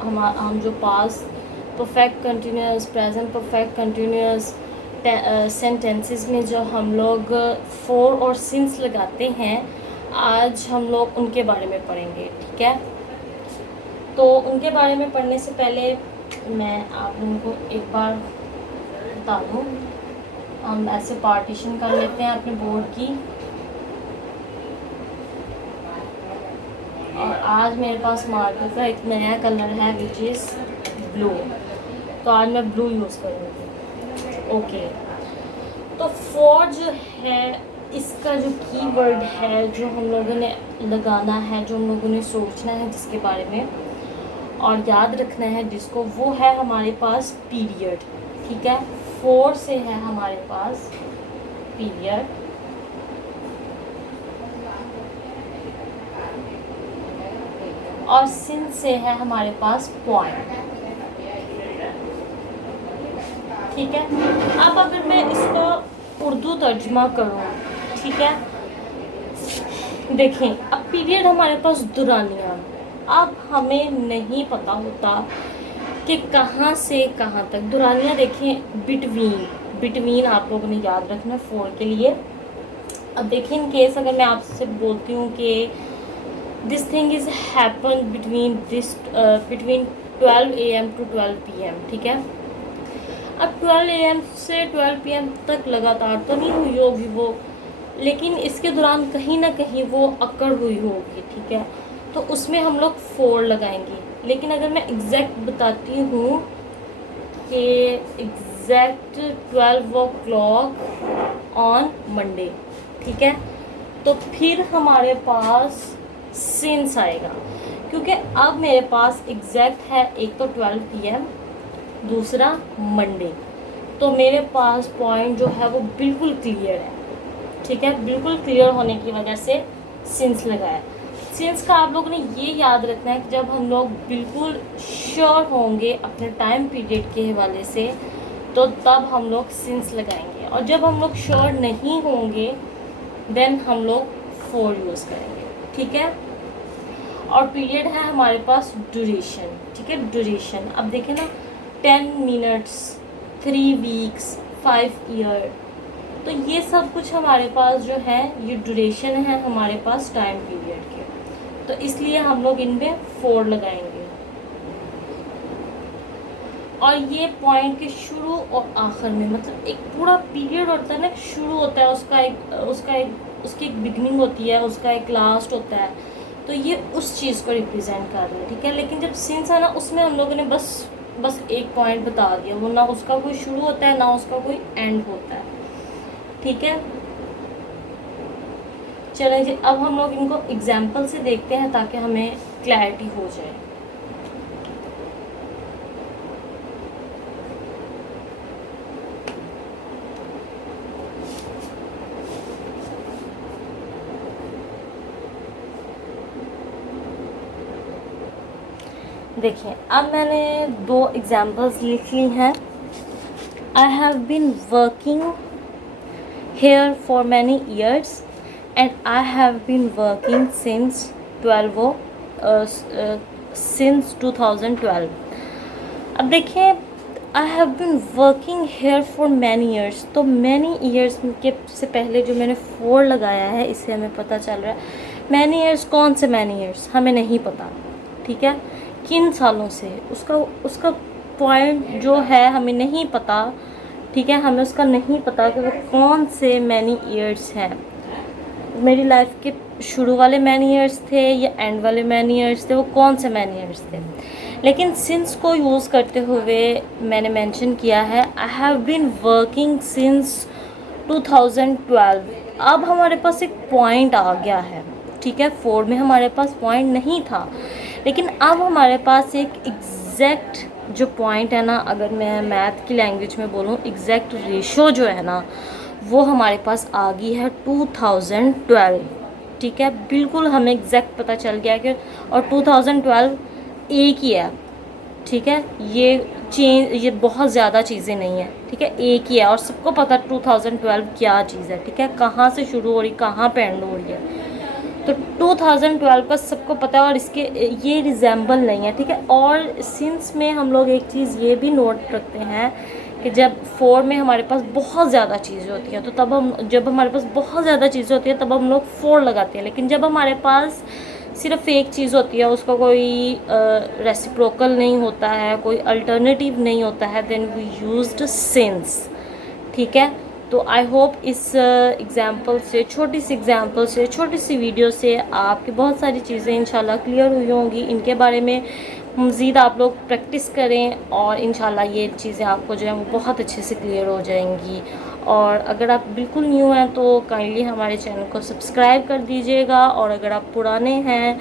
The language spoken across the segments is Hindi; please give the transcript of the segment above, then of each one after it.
हम जो past perfect continuous, present perfect continuous sentences में जो हम लोग फॉर और सिंस लगाते हैं, आज हम लोग उनके बारे में पढ़ेंगे। ठीक है, तो उनके बारे में पढ़ने से पहले मैं आप लोगों को एक बार बता दूँ, हम ऐसे पार्टीशन कर लेते हैं अपने बोर्ड की। और आज मेरे पास मार्कर का एक नया कलर है विच इज़ ब्लू, तो आज मैं ब्लू यूज़ करूँगी। ओके, तो फॉर जो है इसका जो कीवर्ड है जो हम लोगों ने लगाना है, जो हम लोगों ने सोचना है जिसके बारे में और याद रखना है जिसको, वो है हमारे पास पीरियड। ठीक है, फॉर से है हमारे पास पीरियड, और सिंस से है हमारे पास पॉइंट। ठीक है, अब अगर मैं इसको उर्दू तर्जमा करूँ, ठीक है, देखें, अब पीरियड हमारे पास दुरानिया। अब हमें नहीं पता होता कि कहाँ से कहाँ तक दुरानिया। देखें, बिटवीन आप लोगों ने याद रखना फॉर के लिए। अब देखें, इन केस अगर मैं आपसे बोलती हूँ कि this thing is happen between 12 AM to 12 PM। ठीक है, अब 12 AM से 12 PM तक लगातार तो नहीं हुई होगी वो, लेकिन इसके दौरान कहीं ना कहीं वो अकर हुई होगी। ठीक है, तो उसमें हम लोग फॉर लगाएंगे। लेकिन अगर मैं एग्जैक्ट बताती हूँ कि एग्जैक्ट 12 o'clock ऑन मंडे, ठीक है, तो फिर हमारे पास सिंस आएगा, क्योंकि अब मेरे पास एग्जैक्ट है, एक तो 12 PM, दूसरा मंडे, तो मेरे पास पॉइंट जो है वो बिल्कुल क्लियर है। ठीक है, बिल्कुल क्लियर होने की वजह से सिंस लगाया। सिंस का आप लोगों ने ये याद रखना है कि जब हम लोग बिल्कुल श्योर होंगे अपने टाइम पीरियड के हवाले से, तो तब हम लोग सिंस लगाएंगे, और जब हम लोग श्योर नहीं होंगे देन हम लोग फॉर यूज़ करेंगे। ठीक है, और पीरियड है हमारे पास ड्यूरेशन। ठीक है, ड्यूरेशन, अब देखें ना, 10 मिनट्स, 3 वीक्स, 5 ईयर, तो ये सब कुछ हमारे पास जो है ये ड्यूरेशन है हमारे पास टाइम पीरियड के, तो इसलिए हम लोग इनमें फॉर लगाएंगे। और ये पॉइंट के शुरू और आखिर में, मतलब एक पूरा पीरियड होता है ना, शुरू होता है उसकी एक बिगनिंग होती है, उसका एक लास्ट होता है, तो ये उस चीज़ को रिप्रेजेंट कर रहा है। ठीक है, लेकिन जब सिंस है ना, उसमें हम लोगों ने बस एक पॉइंट बता दिया, वो ना उसका कोई शुरू होता है ना उसका कोई एंड होता है। ठीक है, चलें जी, अब हम लोग इनको एग्जाम्पल से देखते हैं ताकि हमें क्लैरिटी हो जाए। देखिए, अब मैंने 2 एग्जाम्पल्स लिख ली हैं। I have been working here for many years and I have been working since 2012। अब देखिए, I have been working here for many years, तो मैनी ईयर्स के से पहले जो मैंने फॉर लगाया है, इससे हमें पता चल रहा है मैनी ईयर्स, कौन से मैनी ईयर्स हमें नहीं पता। ठीक है, किन सालों से, उसका पॉइंट जो है हमें नहीं पता। ठीक है, हमें उसका नहीं पता कि वो कौन से मैनी ईयर्स हैं, मेरी लाइफ के शुरू वाले मैनी ईयर्स थे या एंड वाले मैनी ईयर्स थे, वो कौन से मैनी ईयर्स थे। लेकिन सिंस को यूज़ करते हुए मैंने मेंशन किया है I have been working since 2012। अब हमारे पास एक पॉइंट आ गया है। ठीक है, फॉर में हमारे पास पॉइंट नहीं था, लेकिन अब हमारे पास एक एग्जैक्ट जो पॉइंट है ना, अगर मैं मैथ की लैंग्वेज में बोलूँ, एग्जैक्ट रेशो जो है ना, वो हमारे पास आ गई है 2012। ठीक है, बिल्कुल हमें एग्जैक्ट पता चल गया कि, और 2012 एक ही है। ठीक है, ये बहुत ज़्यादा चीज़ें नहीं है। ठीक है, एक ही है और सबको पता 2012 क्या चीज़ है। ठीक है, कहाँ से शुरू हो रही, कहाँ पे एंड हो रही है, तो 2012 का सबको पता है और इसके ये रिजेंबल नहीं है, ठीक है। और सिंस में हम लोग एक चीज़ ये भी नोट रखते हैं कि जब 4 में हमारे पास बहुत ज़्यादा चीज़ें होती हैं तो तब हम जब हमारे पास बहुत ज़्यादा चीज़ें होती हैं तब हम लोग 4 लगाते हैं, लेकिन जब हमारे पास सिर्फ एक चीज़ होती है, उसका कोई रेसिप्रोकल नहीं होता है, कोई अल्टरनेटिव नहीं होता है, देन वी यूज्ड सिंस, ठीक है। तो आई होप इस एग्ज़ाम्पल से, छोटी सी एग्ज़ाम्पल से, छोटी सी वीडियो से आपकी बहुत सारी चीज़ें इंशाल्लाह क्लियर हुई होंगी। इनके बारे में मज़ीद आप लोग प्रैक्टिस करें और इंशाल्लाह ये चीज़ें आपको जो है वो बहुत अच्छे से क्लियर हो जाएंगी। और अगर आप बिल्कुल न्यू हैं तो काइंडली हमारे चैनल को सब्सक्राइब कर दीजिएगा, और अगर आप पुराने हैं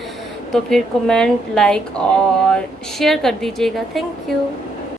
तो फिर कमेंट, लाइक और शेयर कर दीजिएगा। Thank you.